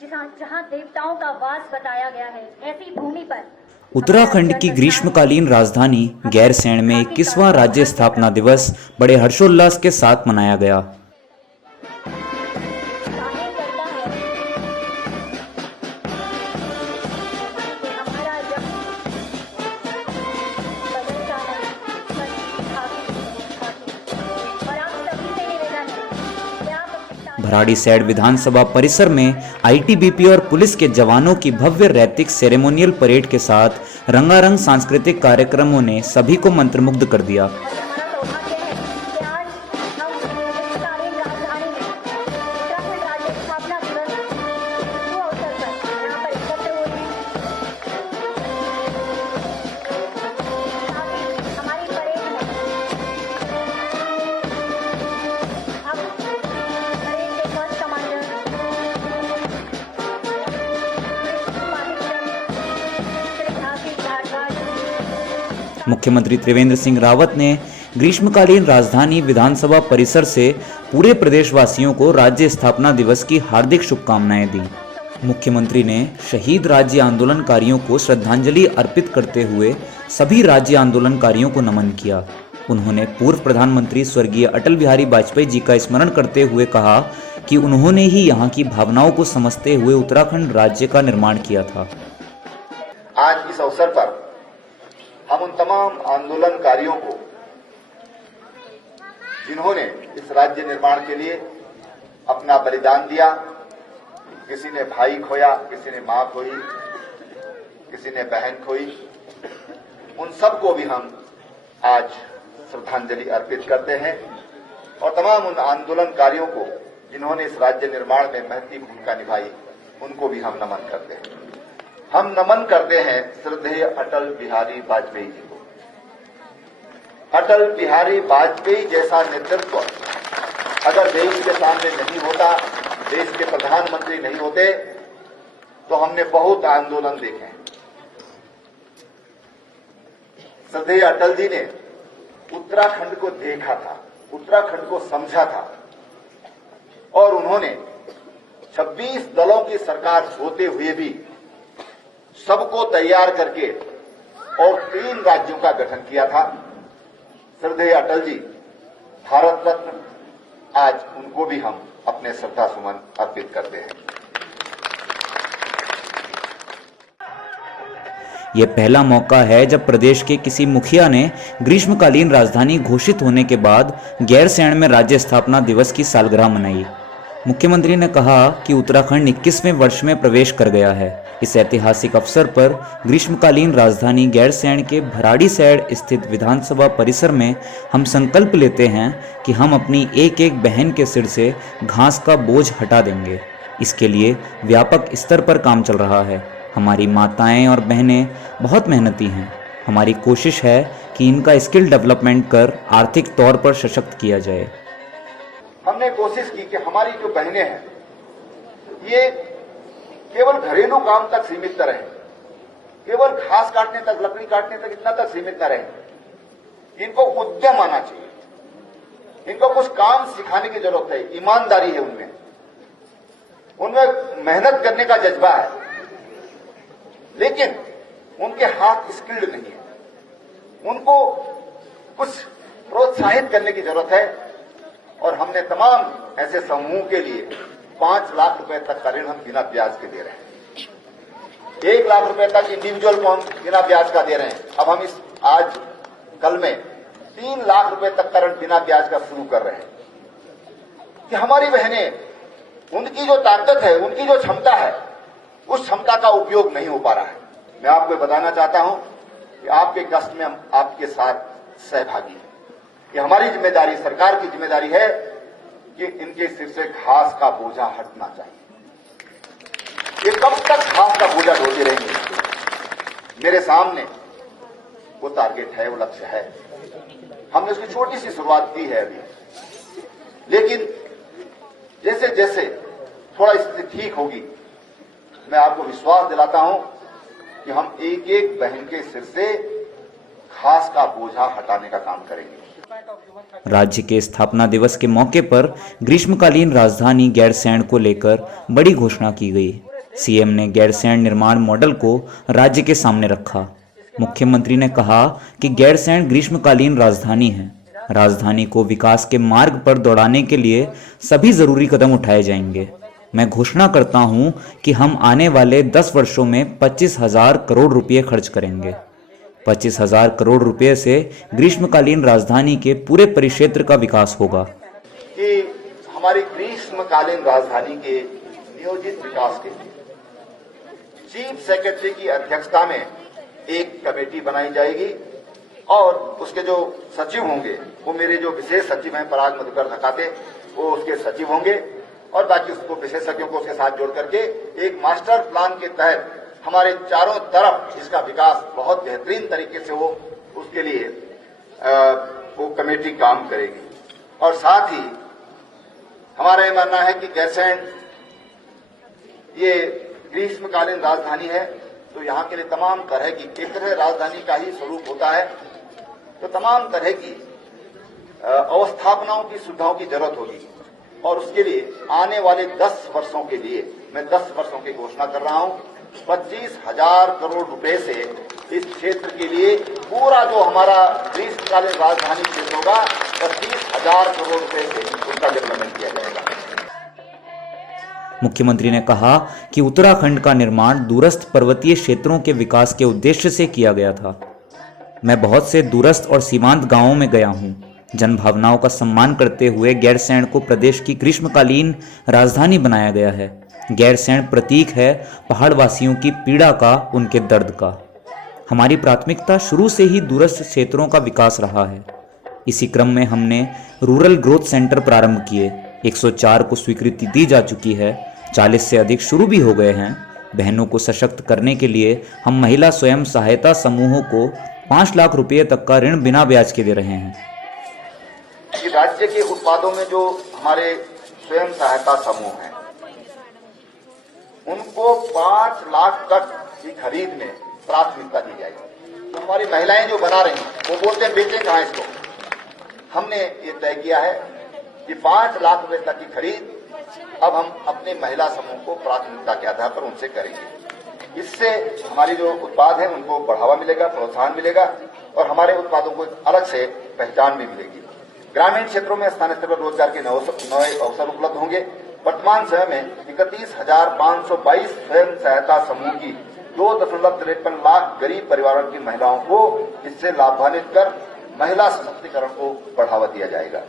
जहाँ देवताओं का वास बताया गया है, ऐसी भूमि पर उत्तराखंड की ग्रीष्मकालीन राजधानी गैरसैंण में 21वां राज्य स्थापना दिवस बड़े हर्षोल्लास के साथ मनाया गया। भराड़ीसैंण विधानसभा परिसर में आईटीबीपी और पुलिस के जवानों की भव्य रैतिक सेरेमोनियल परेड के साथ रंगारंग सांस्कृतिक कार्यक्रमों ने सभी को मंत्रमुग्ध कर दिया। मुख्यमंत्री त्रिवेंद्र सिंह रावत ने ग्रीष्मकालीन राजधानी विधानसभा परिसर से पूरे प्रदेशवासियों को राज्य स्थापना दिवस की हार्दिक शुभकामनाएं दी। मुख्यमंत्री ने शहीद राज्य आंदोलनकारियों को श्रद्धांजलि अर्पित करते हुए सभी राज्य आंदोलनकारियों को नमन किया। उन्होंने पूर्व प्रधानमंत्री स्वर्गीय अटल बिहारी वाजपेयी जी का स्मरण करते हुए कहा कि उन्होंने ही यहाँ की भावनाओं को समझते हुए उत्तराखंड राज्य का निर्माण किया था। आज इस अवसर पर हम उन तमाम आंदोलनकारियों को, जिन्होंने इस राज्य निर्माण के लिए अपना बलिदान दिया, किसी ने भाई खोया, किसी ने मां खोई, किसी ने बहन खोई, उन सबको भी हम आज श्रद्धांजलि अर्पित करते हैं और तमाम उन आंदोलनकारियों को, जिन्होंने इस राज्य निर्माण में महती भूमिका निभाई, उनको भी हम नमन करते हैं। हम नमन करते हैं श्रद्धेय अटल बिहारी वाजपेयी जी को। अटल बिहारी वाजपेयी जैसा नेतृत्व अगर देश के सामने नहीं होता, देश के प्रधानमंत्री नहीं होते, तो हमने बहुत आंदोलन देखे हैं। श्रद्धेय अटल जी ने उत्तराखंड को देखा था, उत्तराखंड को समझा था और उन्होंने 26 दलों की सरकार होते हुए भी सबको तैयार करके और 3 राज्यों का गठन किया था। श्रद्धेय अटल जी भारत रत्न, आज उनको भी हम अपने श्रद्धा सुमन अर्पित करते हैं। यह पहला मौका है जब प्रदेश के किसी मुखिया ने ग्रीष्मकालीन राजधानी घोषित होने के बाद गैरसैंण में राज्य स्थापना दिवस की सालगिरह मनाई। मुख्यमंत्री ने कहा कि उत्तराखंड 21वें वर्ष में प्रवेश कर गया है। इस ऐतिहासिक अवसर पर ग्रीष्मकालीन राजधानी गैरसैंण के भराड़ीसैंण स्थित विधानसभा परिसर में हम संकल्प लेते हैं कि हम अपनी एक एक बहन के सिर से घास का बोझ हटा देंगे। इसके लिए व्यापक स्तर पर काम चल रहा है। हमारी माताएं और बहनें बहुत मेहनती हैं। हमारी कोशिश है कि इनका स्किल डेवलपमेंट कर आर्थिक तौर पर सशक्त किया जाए। हमने कोशिश की कि हमारी जो बहनें हैं, ये केवल घरेलू काम तक सीमित न रहें, केवल घास काटने तक, लकड़ी काटने तक, इतना तक सीमित न रहें। इनको उद्यम आना चाहिए, इनको कुछ काम सिखाने की जरूरत है। ईमानदारी है उनमें, उनमें मेहनत करने का जज्बा है, लेकिन उनके हाथ स्किल्ड नहीं है। उनको कुछ प्रोत्साहित करने की जरूरत है और हमने तमाम ऐसे समूह के लिए 5 लाख रुपए तक का ऋण हम बिना ब्याज के दे रहे हैं। 1 लाख रुपए तक इंडिविजुअल कौन बिना ब्याज का दे रहे हैं। अब हम इस आज कल में 3 लाख रुपए तक का ऋण बिना ब्याज का शुरू कर रहे हैं कि हमारी बहनें, उनकी जो ताकत है, उनकी जो क्षमता है, उस क्षमता का उपयोग नहीं हो पा रहा है। मैं आपको बताना चाहता हूं कि आपके कष्ट में हम आपके साथ सहभागी हैं। ये हमारी जिम्मेदारी, सरकार की जिम्मेदारी है कि इनके सिर से घास का बोझा हटना चाहिए। ये कब तक घास का बोझा ढोते रहेंगे? मेरे सामने वो टारगेट है, वो लक्ष्य है। हमने उसकी छोटी सी शुरुआत की है अभी, लेकिन जैसे जैसे थोड़ा स्थिति ठीक होगी, मैं आपको विश्वास दिलाता हूं कि हम एक एक बहन के सिर से घास का बोझा हटाने का काम करेंगे। राज्य के स्थापना दिवस के मौके पर ग्रीष्मकालीन राजधानी गैरसैंण को लेकर बड़ी घोषणा की गई। सीएम ने गैरसैंण निर्माण मॉडल को राज्य के सामने रखा। मुख्यमंत्री ने कहा कि गैरसैंण ग्रीष्मकालीन राजधानी है। राजधानी को विकास के मार्ग पर दौड़ाने के लिए सभी जरूरी कदम उठाए जाएंगे। मैं घोषणा करता हूं कि हम आने वाले 10 वर्षों में 25,000 करोड़ रुपए खर्च करेंगे। 25,000 करोड़ रुपए से ग्रीष्मकालीन राजधानी के पूरे परिक्षेत्र का विकास होगा। कि हमारी ग्रीष्मकालीन राजधानी के नियोजित विकास के लिए चीफ सेक्रेटरी की अध्यक्षता में एक कमेटी बनाई जाएगी और उसके जो सचिव होंगे वो मेरे जो विशेष सचिव हैं पराग मधुकर नकाते, वो उसके सचिव होंगे और बाकी उसको विशेषज्ञों को उसके साथ जोड़ करके एक मास्टर प्लान के तहत हमारे चारों तरफ इसका विकास बहुत बेहतरीन तरीके से वो उसके लिए वो कमेटी काम करेगी। और साथ ही हमारा ये मानना है कि गैरसैंण ये ग्रीष्मकालीन राजधानी है तो यहाँ के लिए तमाम तरह की एक तरह राजधानी का ही स्वरूप होता है, तो तमाम तरह की अवस्थापनाओं की सुविधाओं की जरूरत होगी और उसके लिए आने वाले 10 वर्षों के लिए मैं 10 वर्षों की घोषणा कर रहा हूं। 25,000 करोड़ रुपए से इस क्षेत्र के लिए पूरा जो हमारा ग्रीष्मकालीन राजधानी क्षेत्र होगा 25,000 करोड़ रुपए से उसका डेवलपमेंट किया जाएगा। मुख्यमंत्री ने कहा कि उत्तराखंड का निर्माण दूरस्थ पर्वतीय क्षेत्रों के विकास के उद्देश्य से किया गया था। मैं बहुत से दूरस्थ और सीमांत गांवों में गया हूं। जन भावनाओं का सम्मान करते हुए गैरसैंण को प्रदेश की ग्रीष्मकालीन राजधानी बनाया गया है। गैरसैंण प्रतीक है पहाड़वासियों की पीड़ा का, उनके दर्द का। हमारी प्राथमिकता शुरू से ही दूरस्थ क्षेत्रों का विकास रहा है। इसी क्रम में हमने रूरल ग्रोथ सेंटर प्रारंभ किए। 104 को स्वीकृति दी जा चुकी है, 40 से अधिक शुरू भी हो गए हैं। बहनों को सशक्त करने के लिए हम महिला स्वयं सहायता समूहों को 5 लाख रुपए तक का ऋण बिना ब्याज के दे रहे हैं। राज्य के उत्पादों में जो हमारे स्वयं सहायता समूह हैं उनको 5 लाख तक की खरीद में प्राथमिकता दी जाएगी। तो हमारी महिलाएं जो बना रही हैं वो बोलते हैं बेचे कहां इसको। हमने ये तय किया है कि 5 लाख रुपए तक की खरीद अब हम अपने महिला समूह को प्राथमिकता के आधार पर उनसे करेंगे। इससे हमारी जो उत्पाद है उनको बढ़ावा मिलेगा, प्रोत्साहन मिलेगा और हमारे उत्पादों को अलग से पहचान भी मिलेगी। ग्रामीण क्षेत्रों में स्थानीय स्तर पर रोजगार के नए अवसर उपलब्ध होंगे। वर्तमान समय में 31,522 स्वयं सहायता समूह की 2.53 लाख गरीब परिवारों की महिलाओं को इससे लाभान्वित कर महिला सशक्तिकरण को बढ़ावा दिया जाएगा।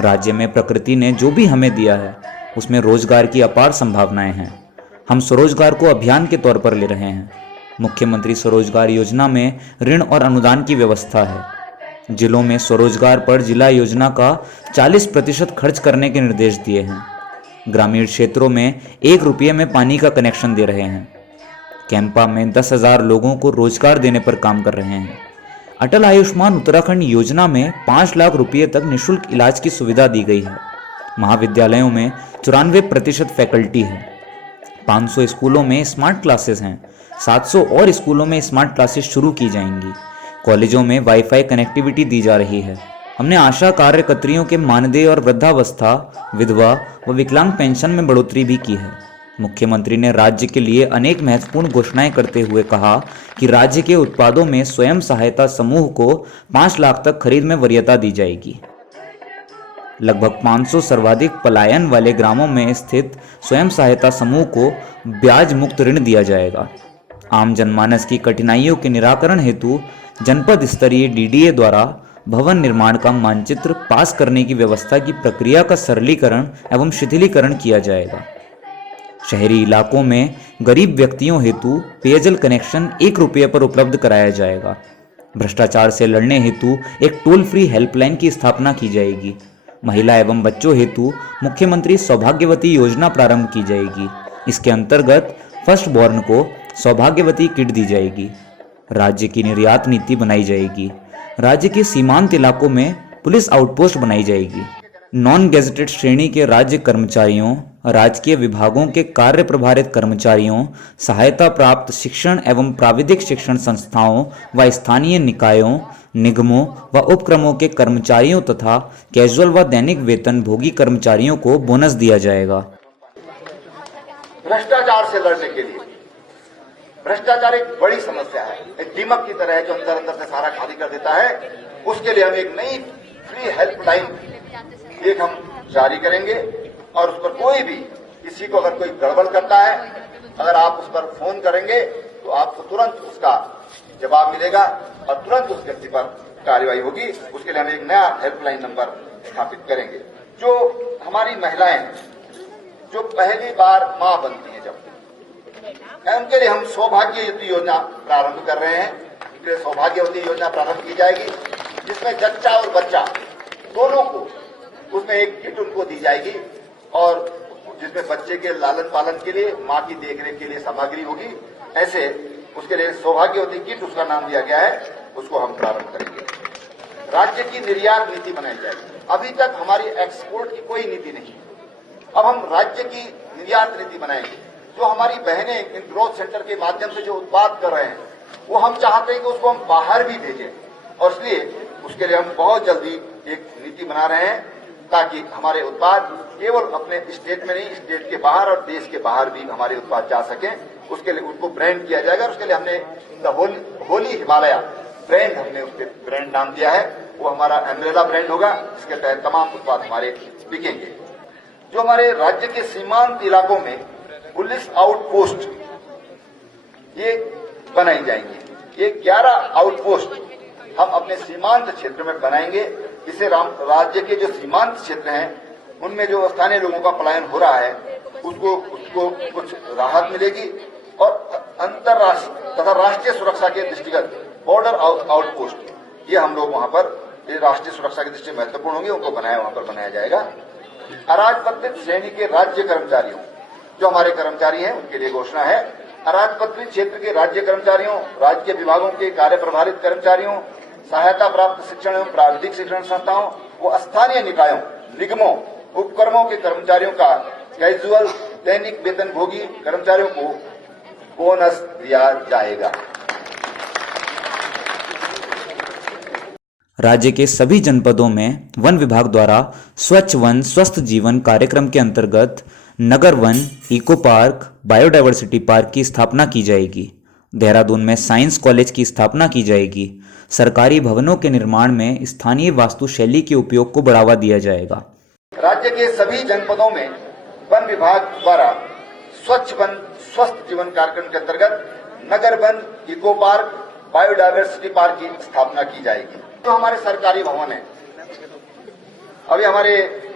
राज्य में प्रकृति ने जो भी हमें दिया है उसमें रोजगार की अपार संभावनाएं हैं। हम स्वरोजगार को अभियान के तौर पर ले रहे हैं। मुख्यमंत्री स्वरोजगार योजना में ऋण और अनुदान की व्यवस्था है। जिलों में स्वरोजगार पर जिला योजना का 40% खर्च करने के निर्देश दिए हैं। ग्रामीण क्षेत्रों में 1 रुपये में पानी का कनेक्शन दे रहे हैं। कैंपा में 10,000 लोगों को रोजगार देने पर काम कर रहे हैं। अटल आयुष्मान उत्तराखंड योजना में 5 लाख रुपये तक निःशुल्क इलाज की सुविधा दी गई है। महाविद्यालयों में 94% फैकल्टी है। 500 स्कूलों में स्मार्ट क्लासेस हैं। 700 और स्कूलों में स्मार्ट क्लासेस शुरू की जाएंगी। कॉलेजों में वाईफाई कनेक्टिविटी दी जा रही है। हमने आशा कार्यकर्तियों के मानदेय और वृद्धावस्था, विधवा व विकलांग पेंशन में बढ़ोतरी भी की है। मुख्यमंत्री ने राज्य के लिए अनेक महत्वपूर्ण घोषणाएं करते हुए कहा कि राज्य के उत्पादों में स्वयं सहायता समूह को 5 लाख तक खरीद में वरीयता दी जाएगी। लगभग 500 सर्वाधिक पलायन वाले ग्रामों में स्थित स्वयं सहायता समूह को ब्याज मुक्त ऋण दिया जाएगा। आम जनमानस की कठिनाइयों के निराकरण हेतु जनपद स्तरीय डीडीए द्वारा भवन निर्माण का मानचित्र पास करने की व्यवस्था की प्रक्रिया का सरलीकरण एवं शिथिलीकरण किया जाएगा। शहरी इलाकों में गरीब व्यक्तियों हेतु पेयजल कनेक्शन 1 रुपये पर उपलब्ध कराया जाएगा। भ्रष्टाचार से लड़ने हेतु एक टोल फ्री हेल्पलाइन की स्थापना की जाएगी। महिला एवं बच्चों हेतु मुख्यमंत्री सौभाग्यवती योजना प्रारंभ की जाएगी। इसके अंतर्गत फर्स्ट बॉर्न को सौभाग्यवती किट दी जाएगी। राज्य की निर्यात नीति बनाई जाएगी। राज्य के सीमांत इलाकों में पुलिस आउटपोस्ट बनाई जाएगी। नॉन गेजेटेड श्रेणी के राज्य कर्मचारियों, राजकीय विभागों के कार्य प्रभारित कर्मचारियों, सहायता प्राप्त शिक्षण एवं प्राविधिक शिक्षण संस्थाओं व स्थानीय निकायों, निगमों व उपक्रमों के कर्मचारियों तथा कैजुअल व दैनिक वेतन भोगी कर्मचारियों को बोनस दिया जाएगा। भ्रष्टाचार से लड़ने के लिए, भ्रष्टाचार एक बड़ी समस्या है, एक दीमक की तरह है जो अंदर अंदर से सारा खाली कर देता है। उसके लिए हम एक नई फ्री हेल्पलाइन एक हम जारी करेंगे और उस पर कोई भी किसी को अगर कोई गड़बड़ करता है, अगर आप उस पर फोन करेंगे तो आपको तुरंत उसका जवाब मिलेगा और तुरंत उस व्यक्ति पर कार्रवाई होगी। उसके लिए हम एक नया हेल्पलाइन नंबर स्थापित करेंगे। जो हमारी महिलाएं जो पहली बार मां बनती हैं, जब उनके लिए हम सौभाग्यवती योजना प्रारंभ कर रहे हैं। उनके लिए सौभाग्यवती योजना प्रारंभ की जाएगी, जिसमें जच्चा और बच्चा दोनों को उसमें एक किट उनको दी जाएगी और जिसमें बच्चे के लालन पालन के लिए, मां की देखरेख के लिए सामग्री होगी। ऐसे उसके लिए सौभाग्यवती किट उसका नाम दिया गया है, उसको हम प्रारंभ करेंगे। राज्य की निर्यात नीति बनाई जाएगी। अभी तक हमारी एक्सपोर्ट की कोई नीति नहीं है, अब हम राज्य की निर्यात नीति बनाएंगे। जो हमारी बहनें इन ग्रोथ सेंटर के माध्यम से जो उत्पाद कर रहे हैं, वो हम चाहते हैं कि उसको हम बाहर भी भेजें और इसलिए उसके लिए हम बहुत जल्दी एक नीति बना रहे हैं ताकि हमारे उत्पाद केवल अपने स्टेट में नहीं, स्टेट के बाहर और देश के बाहर भी हमारे उत्पाद जा सकें। उसके लिए उनको ब्रांड किया जाएगा। उसके लिए हमने द होली हिमालय ब्रांड, हमने उसके ब्रांड नाम दिया है। वो हमारा एम्ब्रेला ब्रांड होगा, इसके तहत तमाम उत्पाद हमारे बिकेंगे। जो हमारे राज्य के सीमांत इलाकों में पुलिस आउटपोस्ट ये बनाई जाएंगी। ये 11 आउटपोस्ट हम अपने सीमांत क्षेत्र में बनाएंगे। इससे राज्य के जो सीमांत क्षेत्र हैं उनमें जो स्थानीय लोगों का पलायन हो रहा है उसको कुछ राहत मिलेगी और अंतर्राष्ट्रीय तथा राष्ट्रीय सुरक्षा के दृष्टिगत बॉर्डर आउटपोस्ट ये हम लोग वहां पर राष्ट्रीय सुरक्षा की दृष्टि महत्वपूर्ण होंगे, उनको वहां पर बनाया जाएगा। अराजपत्रित श्रेणी के राज्य कर्मचारियों, जो हमारे कर्मचारी हैं, उनके लिए घोषणा है। अराजपत्रित क्षेत्र के राज्य कर्मचारियों, राज्य के विभागों के कार्य प्रभारित कर्मचारियों, सहायता प्राप्त शिक्षण एवं प्राविधिक शिक्षण संस्थाओं व स्थानीय निकायों, निगमों, उपक्रमों के कर्मचारियों का कैजुअल दैनिक वेतनभोगी कर्मचारियों को बोनस दिया जाएगा। राज्य के सभी जनपदों में वन विभाग द्वारा स्वच्छ वन स्वस्थ जीवन कार्यक्रम के अंतर्गत नगर वन, इको पार्क, बायोडायवर्सिटी पार्क की स्थापना की जाएगी। देहरादून में साइंस कॉलेज की स्थापना की जाएगी। सरकारी भवनों के निर्माण में स्थानीय वास्तुशैली के उपयोग को बढ़ावा दिया जाएगा। राज्य के सभी जनपदों में वन विभाग द्वारा स्वच्छ वन स्वस्थ जीवन कार्यक्रम के अंतर्गत नगर वन, इको पार्क, बायोडायवर्सिटी पार्क की स्थापना की जाएगी। जो हमारे सरकारी भवन है, अभी हमारे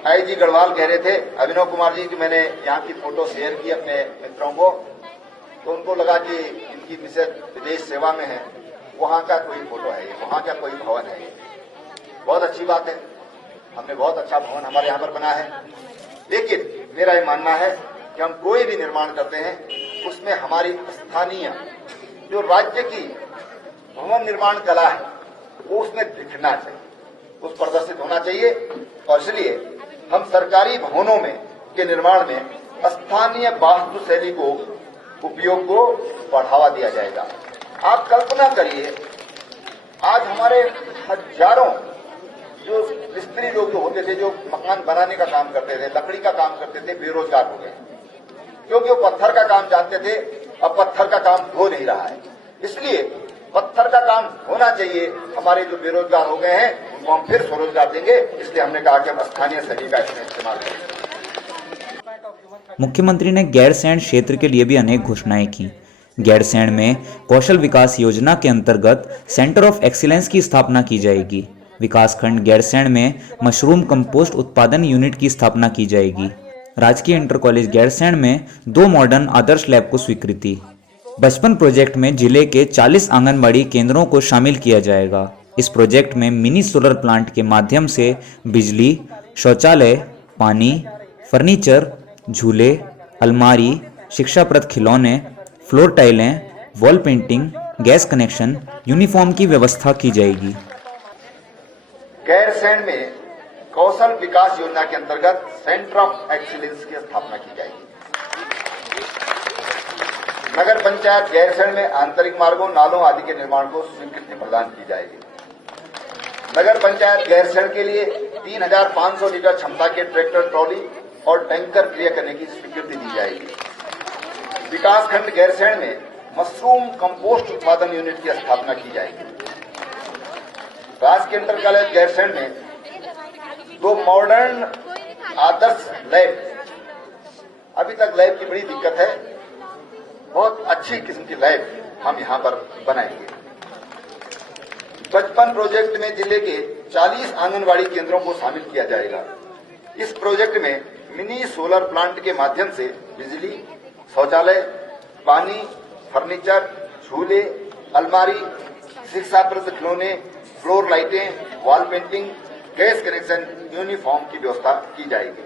आईजी गढ़वाल कह रहे थे अभिनव कुमार जी कि मैंने यहाँ की फोटो शेयर की अपने मित्रों को, तो उनको लगा कि इनकी मिसेज विदेश सेवा में है, वहां का कोई फोटो है, वहां का कोई भवन है। बहुत अच्छी बात है, हमने बहुत अच्छा भवन हमारे यहाँ पर बना है। लेकिन मेरा ये मानना है कि हम कोई भी निर्माण करते हैं उसमें हमारी स्थानीय जो राज्य की भवन निर्माण कला है वो उसमें दिखना चाहिए, उस प्रदर्शित होना चाहिए। और इसलिए हम सरकारी भवनों में के निर्माण में स्थानीय वास्तुशैली को उपयोग को बढ़ावा दिया जाएगा। आप कल्पना करिए, आज हमारे हजारों जो मिस्त्री लोग जो होते थे, जो मकान बनाने का काम करते थे, लकड़ी का काम करते थे, बेरोजगार हो गए क्योंकि वो पत्थर का काम जानते थे। अब पत्थर का काम हो नहीं रहा है, इसलिए पत्थर का काम होना चाहिए। हमारे जो बेरोजगार हो गए हैं उनको हम फिर स्वरोजगार देंगे, इसलिए हमने कहा कि हम स्थानीय शैली का इसमें इस्तेमाल करेंगे। मुख्यमंत्री ने गैरसैंण क्षेत्र के लिए भी अनेक घोषणाएं की। गैरसैंण में कौशल विकास योजना के अंतर्गत सेंटर ऑफ एक्सीलेंस की स्थापना की जाएगी। विकासखंड गैरसैंण में मशरूम कंपोस्ट उत्पादन यूनिट की स्थापना की जाएगी। राजकीय इंटर कॉलेज गैरसैंण में 2 मॉडर्न आदर्श लैब को स्वीकृति। बचपन प्रोजेक्ट में जिले के 40 आंगनबाड़ी केंद्रों को शामिल किया जाएगा। इस प्रोजेक्ट में मिनी सोलर प्लांट के माध्यम से बिजली, शौचालय, पानी, फर्नीचर, झूले, अलमारी, शिक्षाप्रद खिलौने, फ्लोर टाइलें, wall painting, gas connection, uniform की व्यवस्था की जाएगी। गैरसैंण में कौशल विकास योजना के अंतर्गत सेंटर ऑफ एक्सीलेंस की स्थापना की जाएगी। नगर पंचायत गैरसैंण में आंतरिक मार्गों, नालों आदि के निर्माण को स्वीकृति प्रदान की जाएगी। नगर पंचायत गैरसैंण के लिए 3500 लीटर क्षमता के ट्रैक्टर ट्रॉली और टैंकर क्रिया करने की स्वीकृति दी जाएगी। विकासखंड गैरसैंण में मशरूम कंपोस्ट उत्पादन यूनिट की स्थापना की जाएगी। राजकीय इंटर कॉलेज गैरसैंण में 2 मॉडर्न आदर्श लैब, अभी तक लैब की बड़ी दिक्कत है, बहुत अच्छी किस्म की लैब हम यहां पर बनाएंगे। 55 प्रोजेक्ट में जिले के 40 आंगनवाड़ी केंद्रों को शामिल किया जाएगा। इस प्रोजेक्ट में मिनी सोलर प्लांट के माध्यम से बिजली, शौचालय, पानी, फर्नीचर, झूले, अलमारी, शिक्षाप्रद खिलौने, फ्लोर लाइटें, wall painting, gas connection, uniform की व्यवस्था की जाएगी।